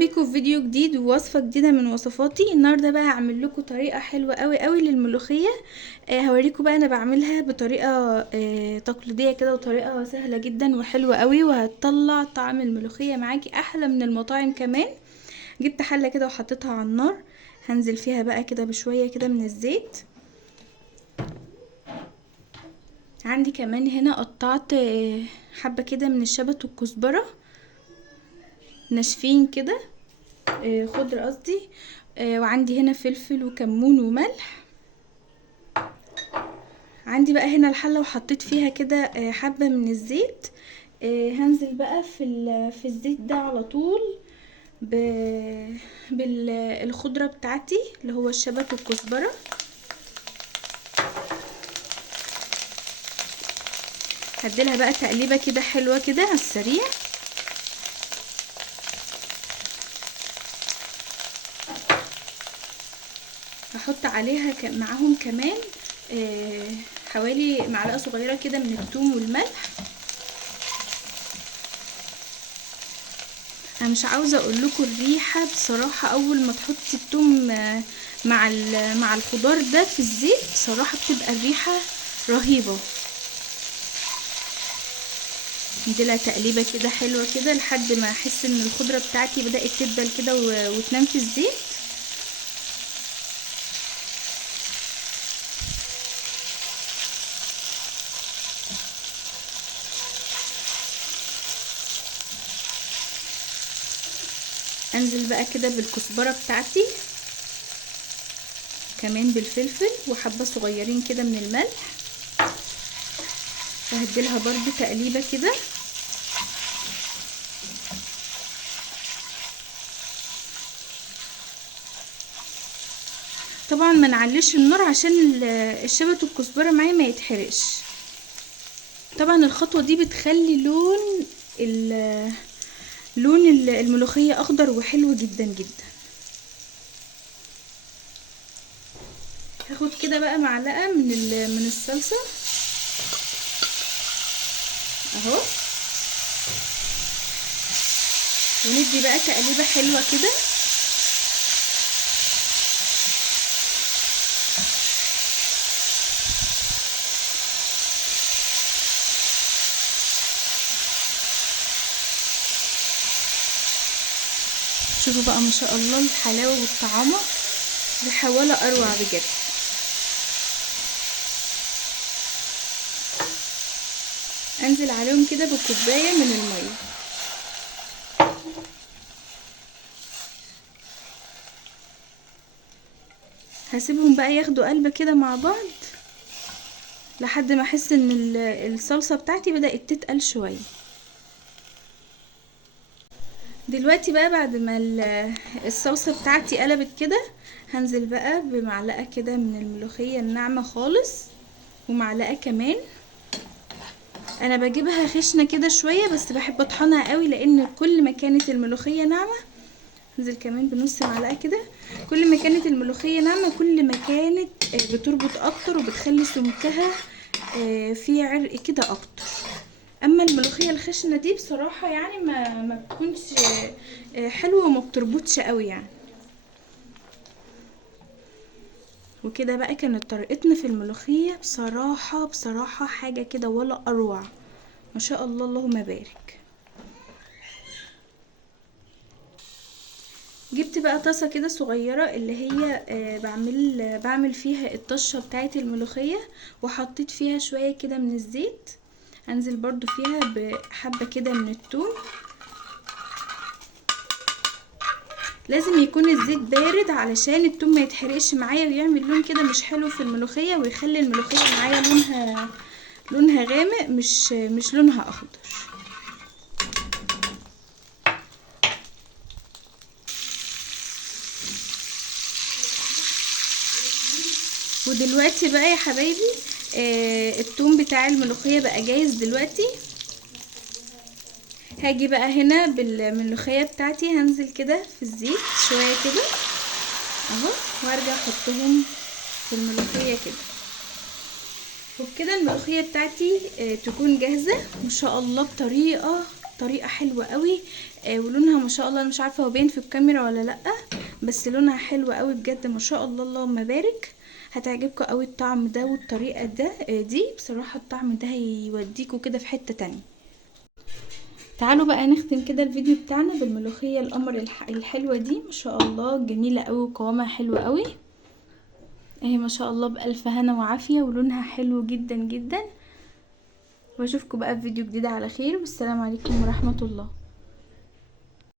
بيكم في فيديو جديد ووصفة جديدة من وصفاتي. النهاردة بقى هعمل لكم طريقة حلوة قوي للملوخية. هوريكم بقى انا بعملها بطريقة تقليدية كده، وطريقة سهلة جدا وحلوة قوي، وهتطلع طعم الملوخية معاكي احلى من المطاعم كمان. جبت حلة كده وحطيتها على النار، هنزل فيها بقى كده بشوية كده من الزيت. عندي كمان هنا قطعت حبة كده من الشبت والكزبرة ناشفين كده، خضر قصدي. وعندي هنا فلفل وكمون وملح. عندي بقى هنا الحلة وحطيت فيها كده حبة من الزيت. هنزل بقى في الزيت ده على طول بالخضرة بتاعتي اللي هو الشبت والكزبرة. هديلها بقى تقليبة كده حلوة كده على السريع. هحط عليها معاهم كمان حوالي معلقة صغيرة كده من الثوم والملح. انا مش عاوزه اقول لكم الريحه بصراحه اول ما تحطي الثوم مع الخضار ده في الزيت، بصراحه بتبقى الريحه رهيبه. نديلها تقليبه كده حلوه كده لحد ما احس ان الخضره بتاعتي بدات تدبل كده وتنام في الزيت. انزل بقى كده بالكزبره بتاعتي، كمان بالفلفل وحبه صغيرين كده من الملح، وهديلها برضو تقليبه كده. طبعا ما نعليش النار عشان الشبت والكزبره معايا ما يتحرقش. طبعا الخطوه دي بتخلي لون الملوخيه اخضر وحلو جدا جدا. هاخد كده بقى معلقه من الصلصه اهو، وندي بقى تقليبه حلوه كده. شوفوا بقى ما شاء الله الحلاوه والطعامه، ريحه ولا اروع بجد. انزل عليهم كده بكوبايه من الميه. هسيبهم بقى ياخدوا قلبة كده مع بعض لحد ما احس ان الصلصه بتاعتي بدات تتقل شويه. دلوقتي بقى بعد ما الصلصه بتاعتي قلبت كده، هنزل بقى بمعلقه كده من الملوخيه الناعمه خالص، ومعلقه كمان. انا بجيبها خشنه كده شويه بس بحب اطحنها قوي، لان كل ما كانت الملوخيه ناعمه، انزل كمان بنص معلقه كده. كل ما كانت الملوخيه ناعمه كل ما كانت بتربط اكتر وبتخلي سمكها في عرق كده اكتر. اما الملوخيه الخشنه دي بصراحه يعني ما بتكونش حلوه وما بتربطش قوي يعني. وكده بقى كانت طريقتنا في الملوخيه بصراحه حاجه كده ولا اروع، ما شاء الله اللهم بارك. جبت بقى طاسه كده صغيره اللي هي بعمل فيها الطشه بتاعه الملوخيه، وحطيت فيها شويه كده من الزيت. انزل برضو فيها بحبه كده من الثوم. لازم يكون الزيت بارد علشان الثوم ما يتحرقش معايا ويعمل لون كده مش حلو في الملوخيه، ويخلي الملوخيه معايا لونها غامق، مش لونها اخضر. ودلوقتي بقى يا حبايبي الثوم بتاع الملوخيه بقى جاهز دلوقتي. هاجي بقى هنا بالملوخيه بتاعتي، هنزل كده في الزيت شويه كده اهو، وارجع احطهم في الملوخيه كده. وبكده الملوخيه بتاعتي تكون جاهزه ما شاء الله، بطريقه بطريقه حلوه قوي. ولونها ما شاء الله، انا مش عارفه هو باين في الكاميرا ولا لا، بس لونها حلو قوي بجد ما شاء الله، اللهم بارك. هتعجبكم قوي الطعم ده والطريقه دي بصراحه الطعم ده هيوديكوا كده في حته تانية. تعالوا بقى نختم كده الفيديو بتاعنا بالملوخيه القمر الحلوه دي، ما شاء الله جميله قوي وقوامها حلو قوي اهي ما شاء الله، بألف هنا وعافيه، ولونها حلو جدا جدا. واشوفكم بقى في فيديو جديد على خير، والسلام عليكم ورحمه الله.